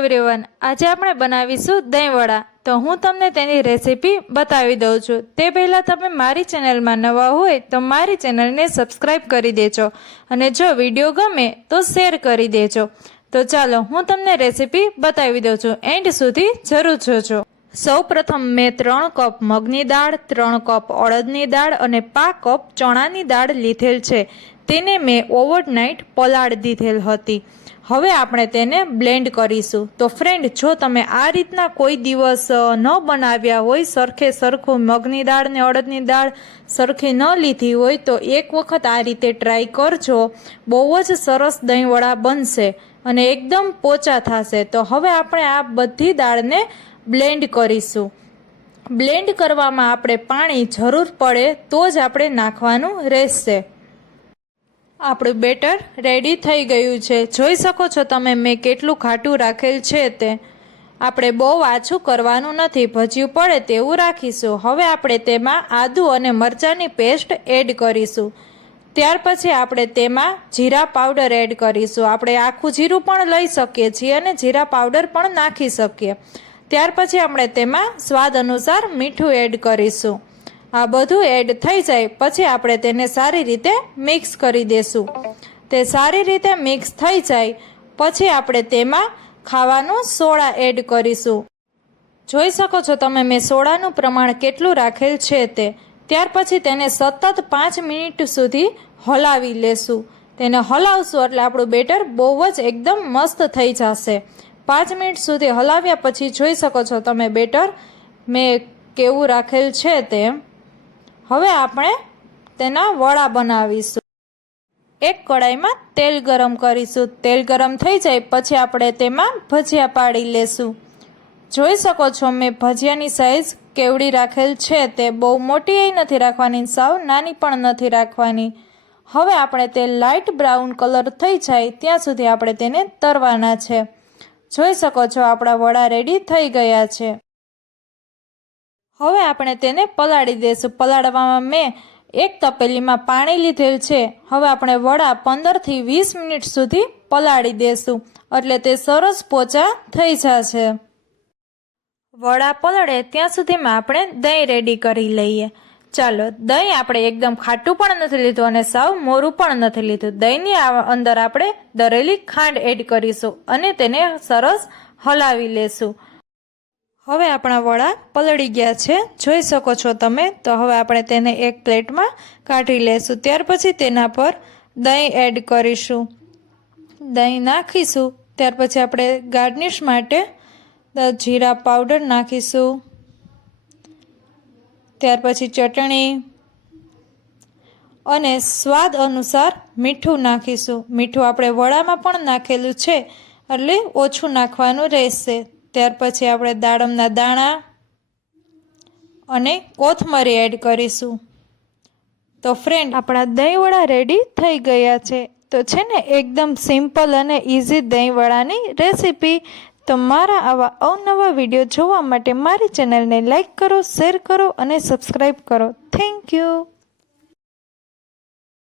Everyone, आज આપણે બનાવીશું દહીં વડા। તો હું તમને તેની રેસીપી બતાવી દઉં છું। તે પહેલા તમે મારી ચેનલમાં નવા હોય તો મારી ચેનલને સબસ્ક્રાઇબ કરી દેજો અને જો વિડિયો ગમે તો શેર કરી દેજો। તો ચાલો હું તમને રેસીપી બતાવી દઉં છું, એન્ડ સુધી જરૂર જોજો। સૌપ્રથમ મેં 3 કપ મગની દાળ, 3 કપ અડદની દાળ અને 5 કપ ચણાની દાળ લીધેલ છે। તેને મેં ઓવરનાઇટ પલાળી દીધેલ હતી। હવે આપણે તેને બ્લેન્ડ કરીશું। તો ફ્રેન્ડ, જો તમે આ રીતના કોઈ દિવસ ન બનાવ્યા હોય, સરખું મગની દાળ ને અડદની દાળ સરખી ન લીધી હોય તો એક વખત આ રીતે ટ્રાય કરજો। બહુ જ સરસ દહીં વડા બનશે અને એકદમ પોચા થશે। તો હવે આપણે આ બધી દાળને બ્લેન્ડ કરીશું। બ્લેન્ડ કરવામાં આપણે પાણી જરૂર પડે તો જ આપણે નાખવાનું રહેશે। આપણું બેટર રેડી થઈ ગયું છે। જોઈ શકો છો તમે મેં કેટલું ઘાટું રાખેલ છે। તે આપણે બહુ આછું કરવાનું નથી, ભજીયું પડે તેવું રાખીશું। હવે આપણે તેમાં આદુ અને મરચાંની પેસ્ટ એડ કરીશું। ત્યાર પછી આપણે તેમાં જીરા પાવડર એડ કરીશું। આપણે આખું જીરું પણ લઈ શકીએ છીએ અને જીરા પાવડર પણ નાખી શકીએ। ત્યાર પછી આપણે તેમાં સ્વાદ અનુસાર મીઠું એડ કરીશું। આ બધું એડ થઈ જાય પછી આપણે તેને સારી રીતે મિક્સ કરી દેશું। તે સારી રીતે મિક્સ થઈ જાય પછી આપણે તેમાં ખાવાનું સોડા એડ કરીશું। જોઈ શકો છો તમે મેં સોડાનું પ્રમાણ કેટલું રાખેલ છે તે। ત્યાર પછી તેને સતત 5 મિનિટ સુધી હલાવી લેશું। તેને હલાવશું એટલે આપણું બેટર બહુ જ એકદમ મસ્ત થઈ જશે। 5 મિનિટ સુધી હલાવ્યા પછી જોઈ શકો છો તમે બેટર મેં કેવું રાખેલ છે તે। હવે આપણે તેના વડા બનાવીશું। એક કડાઈમાં તેલ ગરમ કરીશું। તેલ ગરમ થઈ જાય પછી આપણે તેમાં ભજીયા પાડી લેશું। જોઈ શકો છો મેં ભજીયાની સાઈઝ કેવડી રાખેલ છે તે। બહુ મોટી નથી રાખવાની, સાવ નાની પણ નથી રાખવાની। હવે આપણે તે લાઇટ બ્રાઉન કલર થઈ જાય ત્યાં સુધી આપણે તેને તળવાના છે। જોઈ શકો છો આપણા વડા રેડી થઈ ગયા છે। હવે આપણે તેને પલાળી દઈશું। પલાળવામાં મેં એક તપેલીમાં પાણી લીધેલ છે। હવે આપણે વડા 15 થી 20 મિનિટ સુધી પલાળી દઈશું એટલે તે સરસ પોચા થઈ જશે। વડા પલળે ત્યાં સુધીમાં આપણે દહીં રેડી કરી લઈએ। ચાલો, દહીં આપણે એકદમ ખાટું પણ નથી લીધું અને સાવ મોરું પણ નથી લીધું। દહીંની અંદર આપણે દળેલી ખાંડ એડ કરીશું અને તેને સરસ હલાવી લેશું। હવે આપણા વડા પલળી ગયા છે, જોઈ શકો છો તમે। તો હવે આપણે તેને એક પ્લેટમાં કાઢી લેશું। ત્યાર પછી તેના પર દહીં એડ કરીશું, દહીં નાખીશું। ત્યાર પછી આપણે ગાર્નિશ માટે જીરા પાવડર નાખીશું। ત્યાર પછી ચટણી અને સ્વાદ અનુસાર મીઠું નાખીશું। મીઠું આપણે વડામાં પણ નાખેલું છે એટલે ઓછું નાખવાનું રહેશે। ત્યાર પછી આપણે દાડમના દાણા અને કોથમરી એડ કરીશું। તો ફ્રેન્ડ, આપણા દહીં વડા રેડી થઈ ગયા છે। તો છે ને એકદમ સિમ્પલ અને ઇઝી દહીં વડાની રેસીપી। તો મારા આવા અવનવા વિડીયો જોવા માટે મારી ચેનલને લાઈક કરો, શેર કરો અને સબસ્ક્રાઈબ કરો। Thank you.